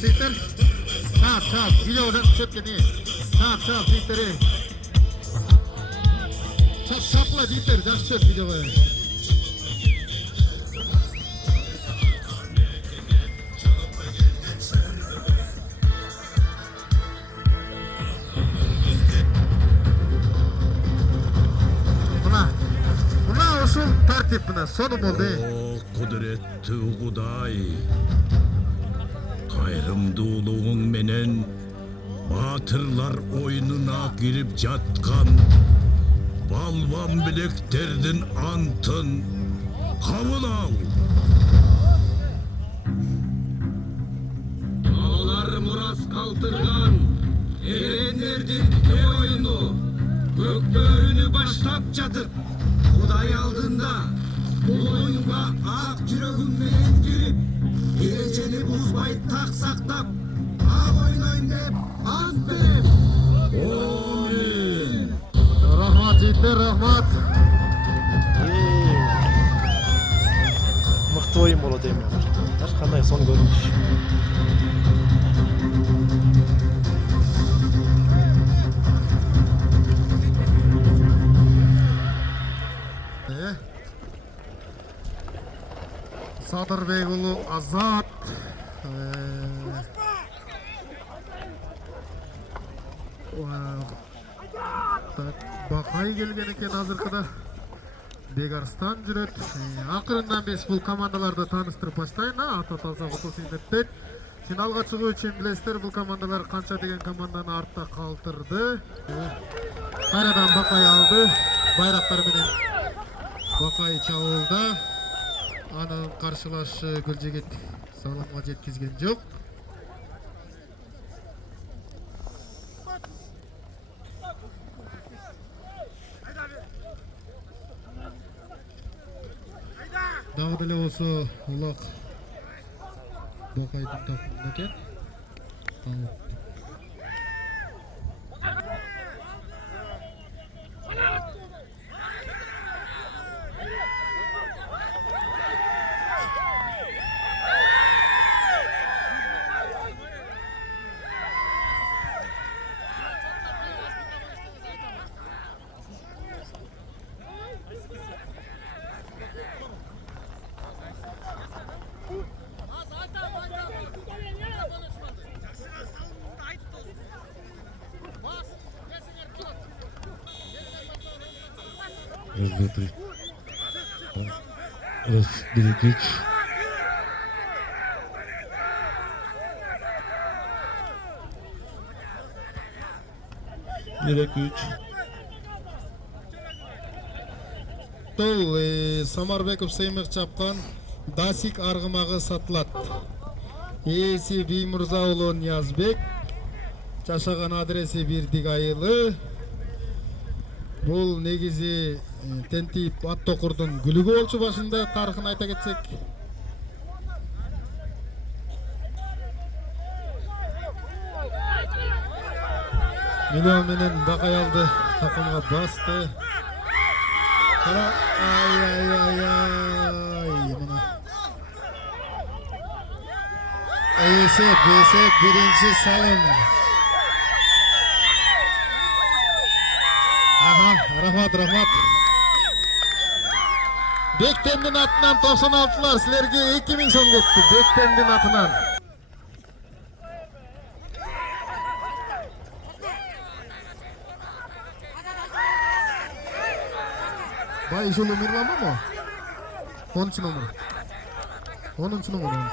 Peter. Çap. Videodan çöpkeni. Çap Peter. Çapla Peter. Jaş çöp videoya. Buna usul tertip buna. Sonu oldu. Kudretli Kuday. Kayrımduluğun menen batırlar oyununa girip jatkan balvan bileklerden antın kabul al. Dağlar muras kaldırgan erenlerden ne oyunu gökbörünü başlap jatıp Kuday aldığında bu oyunga ak yüreğimden girip geleceğini buzbay tak saktap ak oynayın dep ant berem. Amin. Rahmat Peter, rahmat. Mıқты ойын болады деймін. Ешқандай соны көрмейш. Садырбекұлы Азат. Бақай келген екен азырқыда. Бегарстан жүрөт. Акырындан беш бул командаларды таныштырып баштайын. Ата таза куту сыйметтет. Финалга чыгуу үчүн билесиздер, бул командалар канча деген команданы артта калтырды. Кайрадан Бакай алды. Байрактар менен Бакай чабуулда. Анын каршылашы Гүлжегет салымга жеткизген жок. Дагы деле болсо улак Бакайдын такымында экен. Раз, Дмитрич. Direk 3. Тол Самарбеков Сеймек чапкан Дасик аргымагы сатылат. Ээси Биймурза уулу Ниязбек. Жашаган адреси Бирдик айылы. Бул негизи Тентип Аттокурдун гүлүгү болчу башында тарыхын айта кетсек. Миллион менен Бакай алды, такымга басты. Мына. Эсеп биринчи салым. Рахмат. Бектемдин атынан 96-лар силерге 2000 сом кетти. Бектемдин атынан. Байжулу Мирлама мı? 10 номер. 10 номер.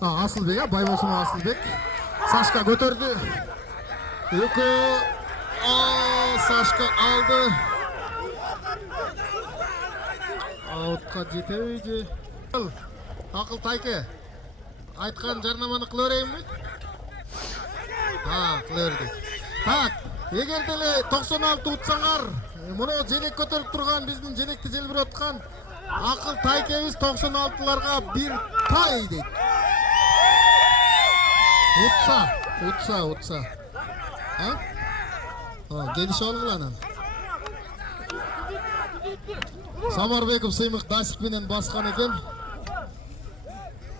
Асылбек, я Байболсун Асылбек. Сашка көтөрдү. Үкө Сашка алды. Аутқа жетеуде. Акыл Тайке. Айткан жарнаманы кыла берейинби? Кыла берди. Так, эгер деле 96 утсаңар, муну женек көтөрүп турган биздин женекти желбирип аткан Акыл Тайкебиз 96-ларга бир тай дейт. Утса. Geniş algılanan. Самарбеков Сеймек Дасик менен баскан экен.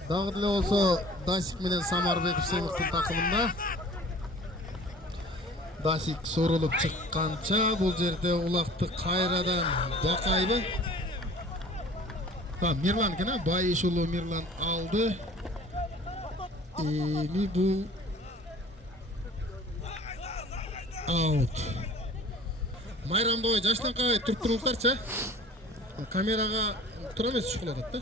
Дагы деле болсо Dasik menен Самарбеков Семиктин takımında. Dasik sorulup çıkkança bul жерде улакты кайрадан Бакайды. Ha, Mirlan kene Bayışulu Mirlan aldı. Mi bu out. Mayramda oy жаштан кабай туруп туруңуздарчы. Камерага тура эмес чукулат да.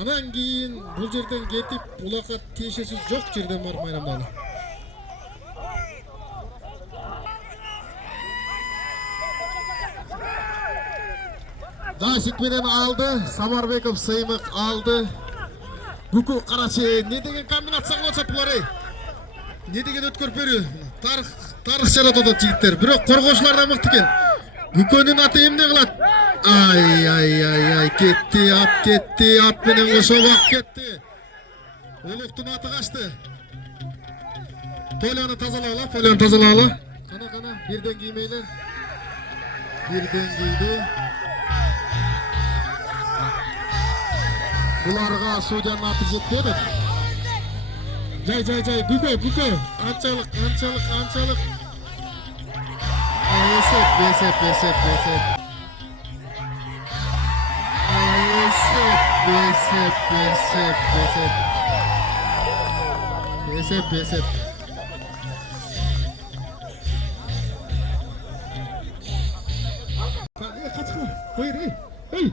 Анан кийин бул жерден кетип улакка тиешеси жок жерден бар майрамдагы. Dasik menен aldı. Самарбеков Сыймык aldı. Бүкү карачы не деген комбинация кылып атышат булар эй? Не деген өткөрүп берүү? Тарых жаратат жигиттер. Бирок коргоочулардан мыкты экен. Бүкөнүн аты эмне кылат? Ай, кетти, ат менен кошобак кетти. Улуктун аты качты. Полянı тазалагыла. Кана, бирден киймейлер. Бирден кийди. Bularga судьянын аты жетпеді. Жай, бүкө. Анчалык. Есеп. Kaçma. Hayır, hey.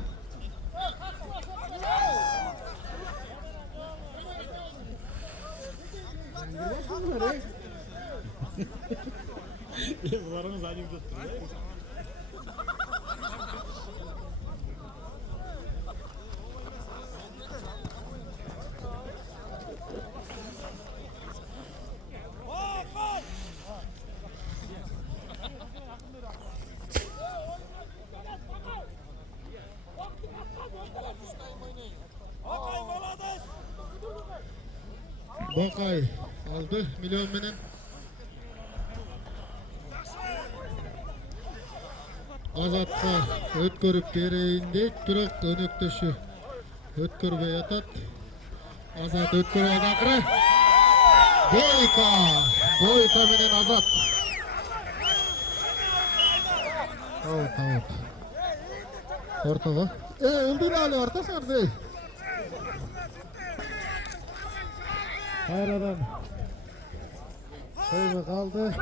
Bularımız aynı gibi tuttu. Bakay aldı milyon menен. Azatqa өткөрүп берейин дейт, бирок өнөктөшү өткөрбөй атат. Азат өткөрүп алды акыры. Бойка менен Азат. Out. Ортого. Өлдүр алы ортосун бей. Kayradan Sıyma kaldı.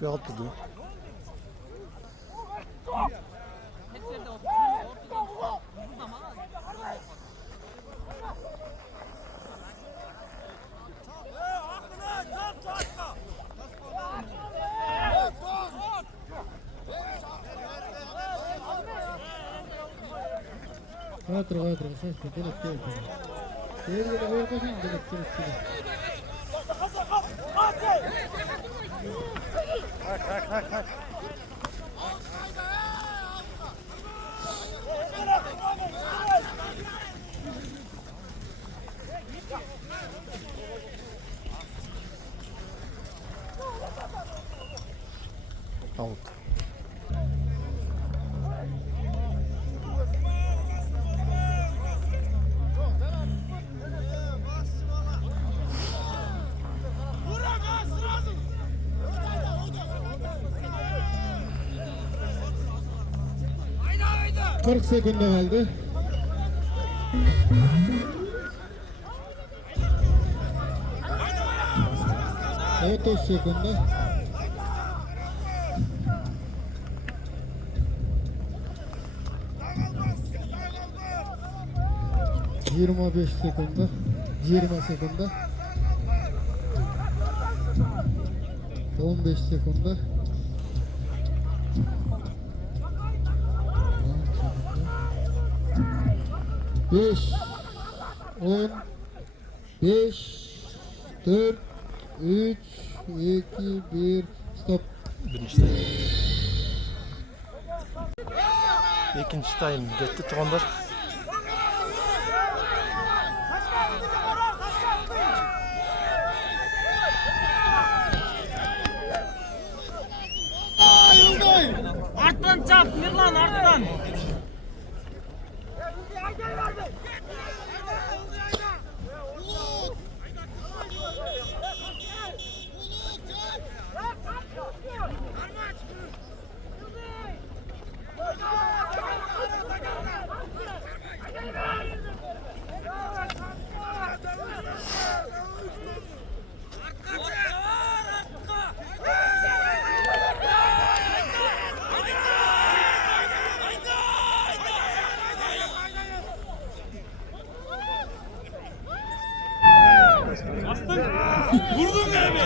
Bir alt tutuyor. Otur. Sen gelip gel. Gel ortasın gelip. Kalk. Out. Haydi. 40 sekunda kaldı. Otuz sekunda. Yirmi beş sekunda. 20 sekunda. 15 sekunda. 5 10 5 4 3 2 1 stop. Birinchi taym. Ikkinchi taym ketdi tuğanlar. Artdan çap, Mirlan artdan. Vurdun beni.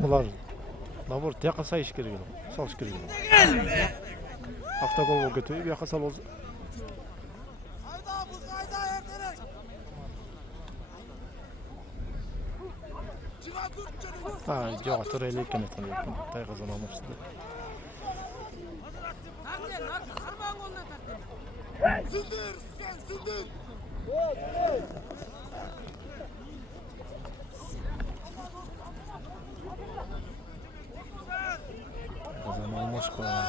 Bular nabor tiyaqqa sayış kerak edi. Solish kerak edi. Avtogol ketib, bu yoqqa sal olsa. Ha, yo'q, turaylik ekan ekan. Tay qazon olmoqchi. Qazon olmoqchi qo'yadi.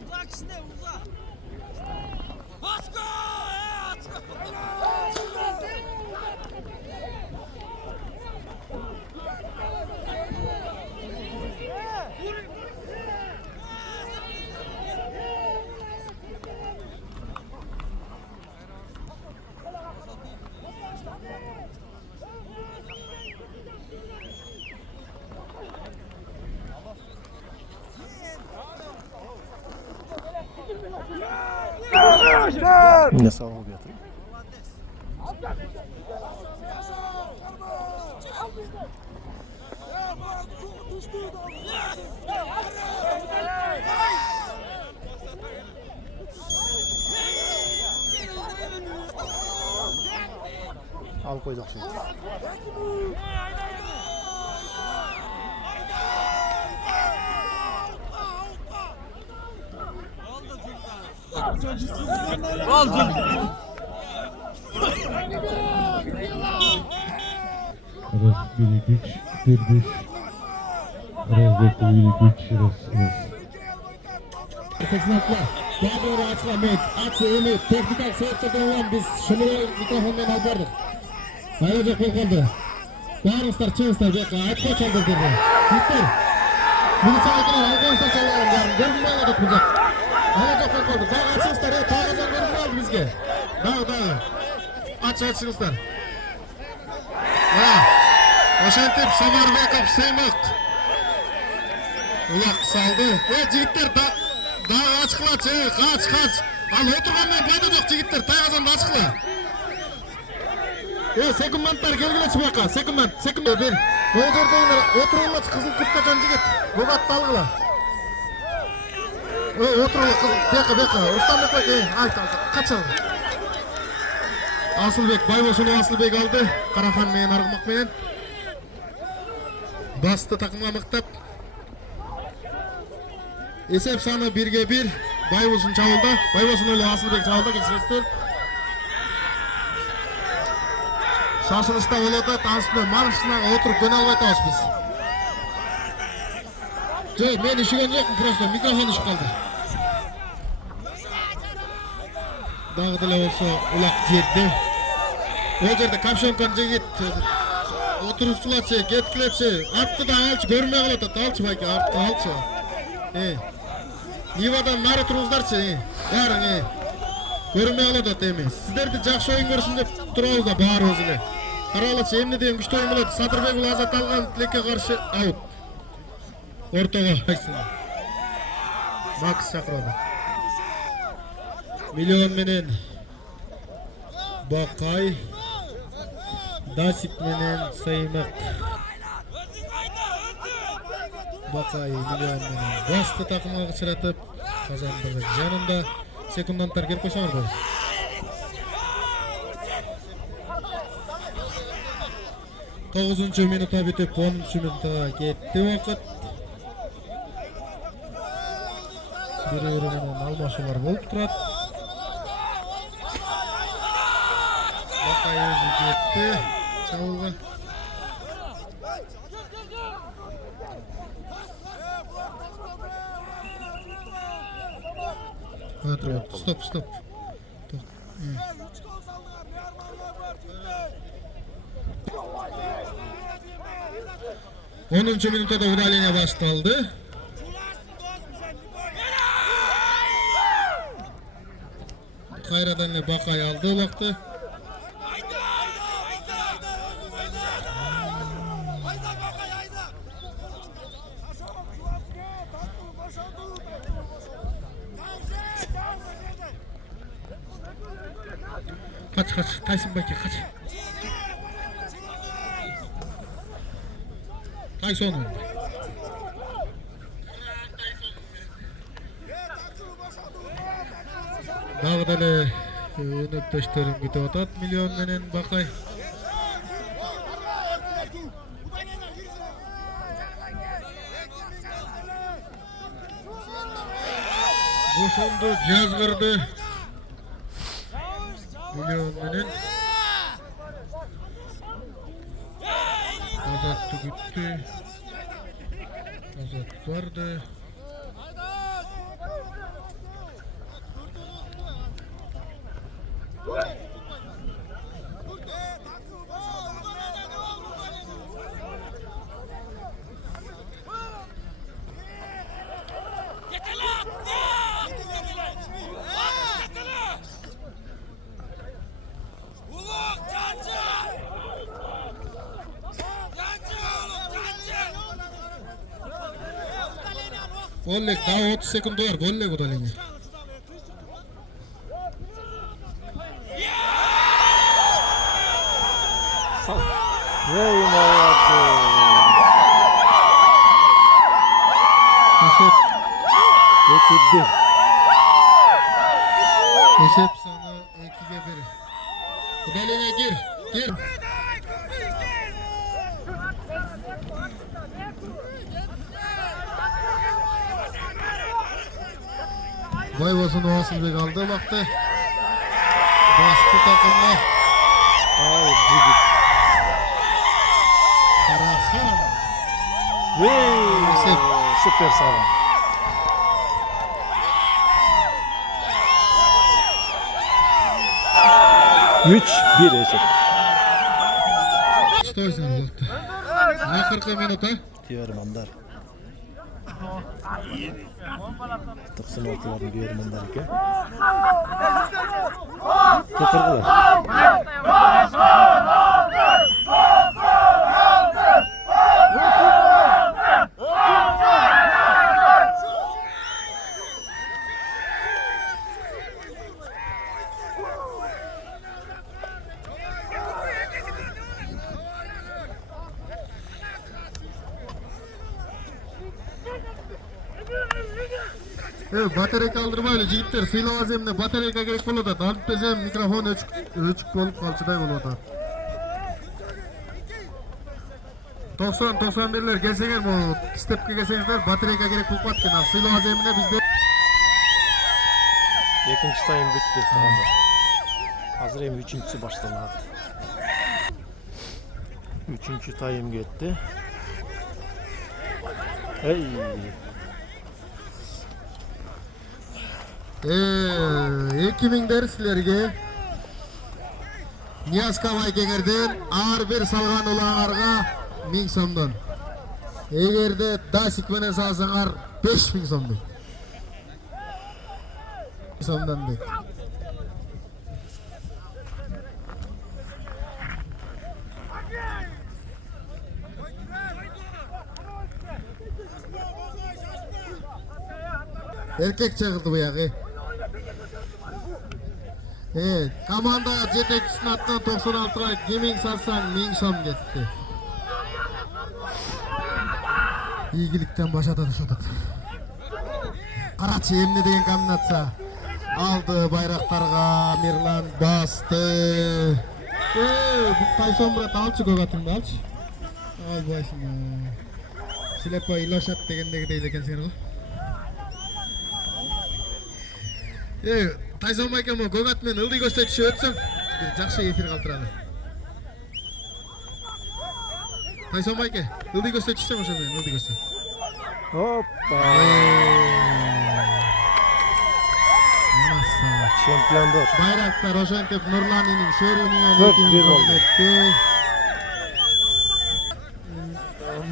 Uzak işte uzak. Baskı! Ne sağ ol yatır. Al koyduk şimdi. Раз, 1-2-3, 4-5. Раз, 2-3, раз. Seçmenler, daha doğru açıklamayın. Açı, ümit, teknikal sebeplerden olan biz şunu mikrofondan alırdık. Ayrıca korkuldu. Bağırmışlar, çıkmışlar, bekle, ayıp çaldır dedi. Gittir. Militarikiler, arkadaşlar çalarım yarın. Gördüm böyle dokunacak. Ayrıca korkuldu. Daha açmışlar, tağızdan görünme aldı bizge. Daha. Açmışlar. Ya. Oşantip, Samarbekov, Seymak. Ulak saldı. Jigitler, daha açıkla, kaç. Al oturgandan fayda yok jigitler, tayğazanda açıkla. Sekundmantar gelgile buyaka, sekundman ben. Oturulma kızıl kutlakan jigit. Bu katta algıla. Oturulma kızıl, beka. Rustamбек al, kaç aldı. Asılbek, Bayboşunu Asılbek aldı. Karaхан менен Аргымак менен. Басты takımga мыктап. Esep sаны 1-1. Bayboşun çabıldı. Bayboşun öyle Asılbek çabıldı. Geçiristер. Şaşırışta oladı. Tanıştı. Marşına oturup gönü almay taş biz. Men işigen yokum просто. Mikrofon işi kaldı. Dağıdılar olsa ulak жерде. O жерде Kapşonkan жигит oturuşçularçı, getkilerçi, arttı da alçı, görmeye kalıp alçı bayki, arttı alçı. Nivadan nari turuzlarçı, yarın, görmeye kalıp emi. Sizlerdi жақсы oyun görsün деп turağız da bağır özüne. Karalaçı, emni deyin güçlü oyun buladı, Sadırбек ул Азат алған тілекке қаршы аут. Ортаға. Макс шақырады. Миллион менен Bakay Dasik menен Saymak. Bakay million menен Dasты takımga кычыратып казандыгы жанында секунданттар келип кошоңорбу. 9-нчы минутта бүтүп 10-нчы минутта кетти убакыт. Бири-бири менен алмашуулар болуп турат. Bakay өзү кетти чабуулга. Стоп. 10-нчы минутта удаление башталды. Кайрадан эле Bakay алды убакты. Kaç, Tyson Baki kaç. Tyson. Dagı da ele önöptöşlerin kütüp atat million menen Bakay. Boşondu, жазгырды. Million menen. Azatты күттү. Azat барды. Боллек, daha 30 секунд var. Боллек удаление. Ey молодец. Esep, Ötürdü. Esep sana 2'ye 1. Udalение gir. Baybosun Vasılbek aldı baktı. Bastı takımla. Ay jigit. Karahan. Ey, süper sağlam. Üç, bir esep. Что sen baktı? Akırkı minuta. Diyormanlar. Tıksın ortaların diyormanlar iken. Tıkırdılar. Batarya kaldırmayla jigitler sıylabaz emne batarya gerek bolup atat. Alıp desem mikrofon öçük bolup kalçıday bolup atat. 90-91'ler gelseler bu stepke gelsengizler batarya gerek bolup atken al. Sıylabaz emne bizde. İkinci sayım bitti. Tamamdır. Hazır hem üçüncüsü başlandı. Üçüncü sayım gitti. Hey. 2000'der sizlerge Niyaz Kavaykengерден ар бир салган улаңарга 1000 сомдон. Эгерде Dasik менен салсаңар 5000 сом дейт. Сомдон дейт. Erkek çağırdı bu yağı. Komanda жетекчисinin атынан 96'ga Geming салсаң 1000 сом кетті. Игіліктен башата ташатады. Қарачы емне деген комбинация. Алды байрақтарға Мирлан басты. Тайсон брат алчы көк атыңды алчы. Албайсың. Слепо илашат дегендегі дейді екенсің ғой. Тайсон байкем көк атмен ылдый көрсөтүшүп өтсөң, жакшы эфир калтырады. Тайсон байке, ылдый көрсөтүшсөң ошо менен ылдый көрсөт. Hoppa. Чемпиондор. Байрактар ошентип Нурланинин шеринен 4-1 болду.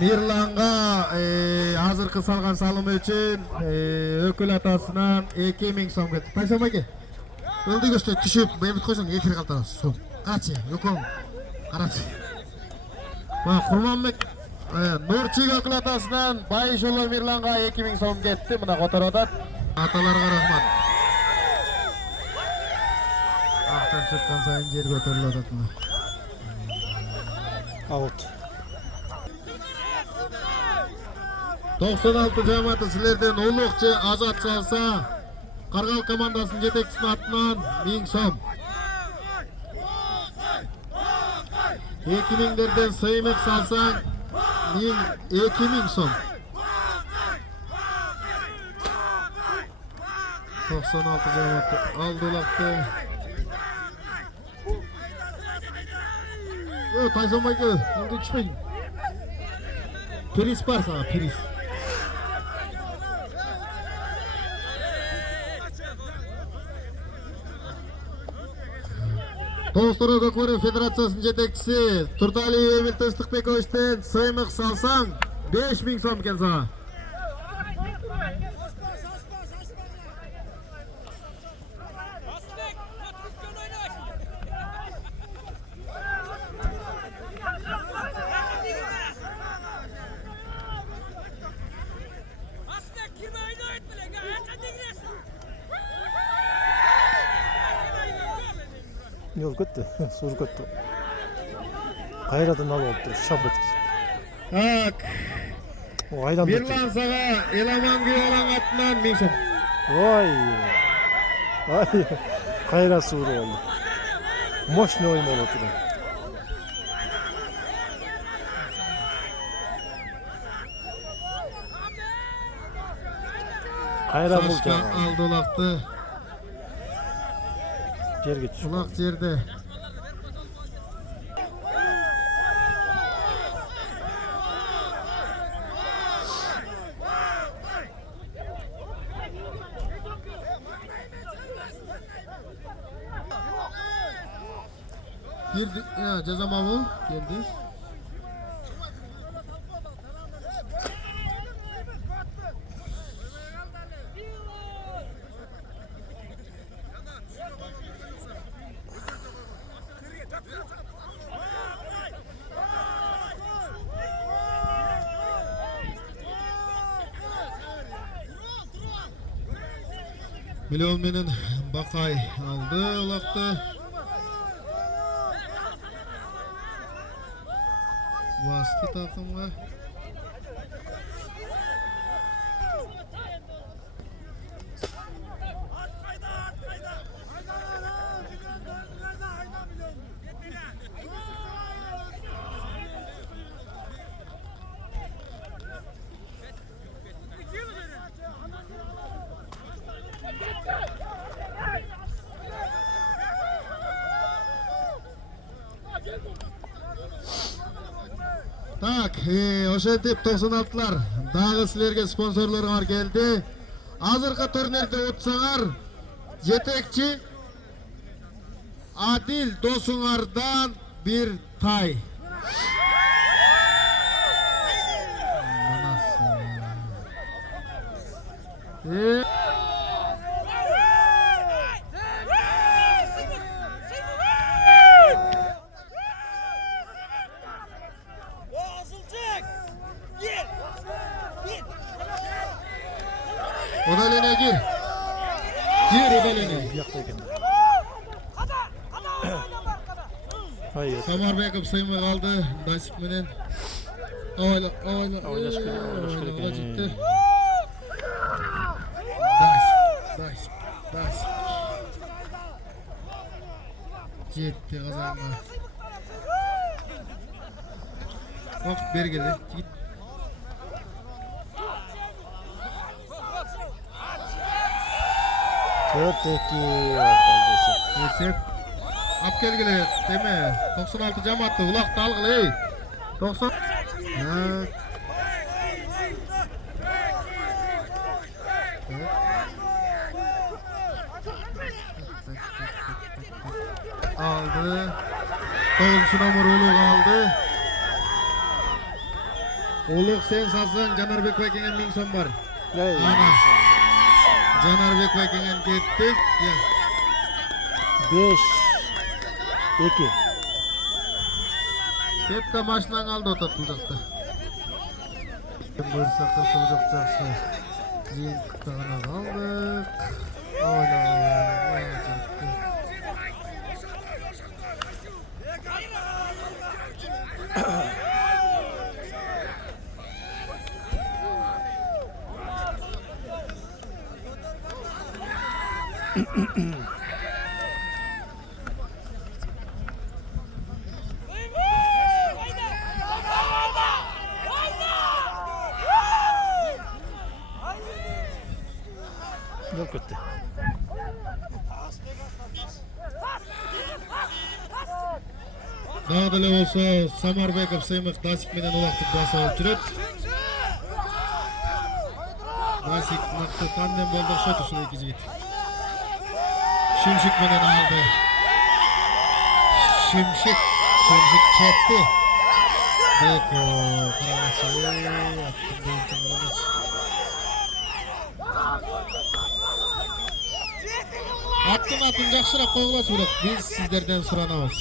Мирланга азыркы салган салымы үчүн өкүл атасынан 2000 сом кетти. Тайсон байке, ылдый көрсөт түшүп, бейбит койсоң эфир калтырабыз. Карачы, өкөң. Карачы. Курманбек Нурчик өкүл атасынан Байшоло Мирланга 2000 сом кетти. Мына которуп атат. Аталарга рахмат. Ақтан шыққан сайын жер көтеріліп ататын. Аут. 96 жамааты сілерден ұлық же азат салса, Қарғал командасының жетекчисinin атынан 1000 сом. 2000'дерден сыймық салсаң 2000 сом. 96 жамааты алды ұлақты. Тайсон байке, ылдый түшпейін. Приз бар саға, приз. Тоғыстыру Көкбөрі Федерациясының жетекчisi Турдалиев Эмил Тынчтыкбековичтен сыймық салсаң 5000 сом кен саға. Yol kötü, sur kötü. Kayradan alıp dur, şabret. Так, O aydan da. Мирлан саға Еламан Гүйалан атынан 1000 сом. Vay. Ay. Kayra suru oldu. Moşne oyun oldu. Kayra Сашка bulacağım. алды ұлақты. Yer geç. Ұлақ жерде. Girdi, cezama bu, geldi. Milyon менен Бакай алды ұлақты. Басты тақымға. Так, ошентип 96'лар дагы силерге спонсорлоруңар келди. Азыркы турнирде утсаңар, жетекчи Адил досуңардан бир тай. Odaline gir. Gir odaline. Yakta ekan. Hayır. Самарбеков сыймай қалды. Насип менен. Ойла. Oynaş gerek. Жетті. Насип. Жетті қазанға. Уақыт бергелі. Жігіт. Есеп. Ап келгілі. Деме. 96 жаматты. Улақты алғылы. 90. Aldı. 9 numara Uluk aldı. Uluk sen salsan Canarbek Baykingen 1000 so'm var. Ana. Canarbek Baykingen ketdi. Ya. 5-2. Ketdi mashinani aldı o'tib bu yoqda. Bo'lsa qilib yaxshi. Jiyintiqqa qoldik. Yok etti. Dağdili olsa Samarbekov Sıymık Nasik menen uaqtı basa olып жүрөт. Nasik mıқты тандем болдық шөт ушул эки жигит. Şimşik menen aldı. Şimşik ketти. Beko карагачы атын жакшыраак койгулачы бирок биз сиздерден суранабыз.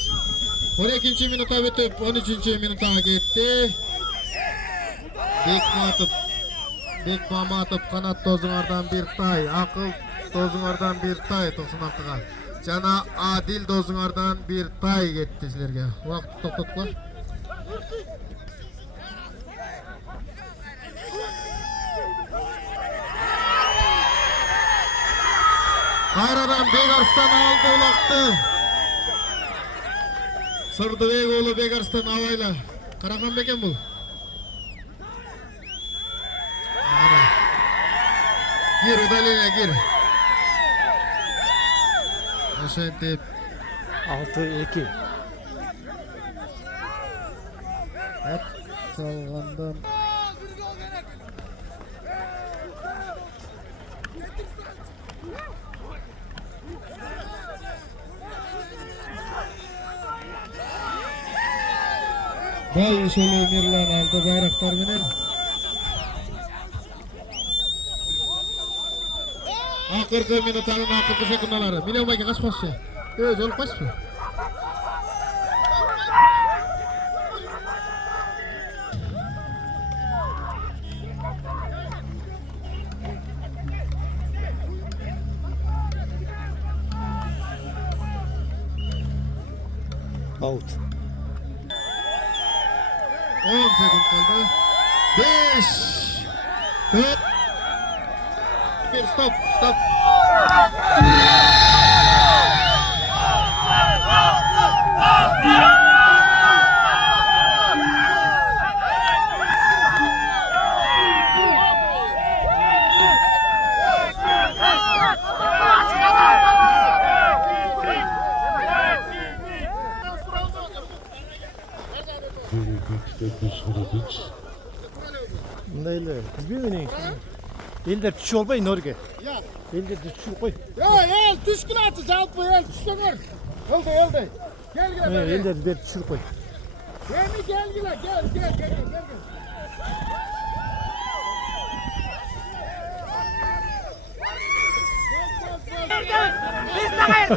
12 минута өтүп 13 минутага кетти. Бекмаматов канат дозуңардан бир тай, Акыл дозуңардан бир тай 96-га. Жана Адил дозуңардан бир тай кетти силерге. Убакытты токтоткула. Кайрадан Бегарстан алды улакты. Сырдыбек уулу Бегарстан абайла. Караган бекен бул. Ана. Гир удаление гир. Ошентип 6-2. Ат салгандан Бай ошол Мирлан алды байрактар менен. Акыркы минуттардын акыркы секундалары. Милион байке качпакчы. Жолуп качпы. Out. 10 sekund kaldı. 5 4 1 stop. Mındayla. Bilmeyin. Elder düşü olmayın oraya. Elder düşü koy. El düşkün atı jalpı el düşsöngөр. Eldi. Gel. Elder bir düşür koy. Gel. Biz de hayır.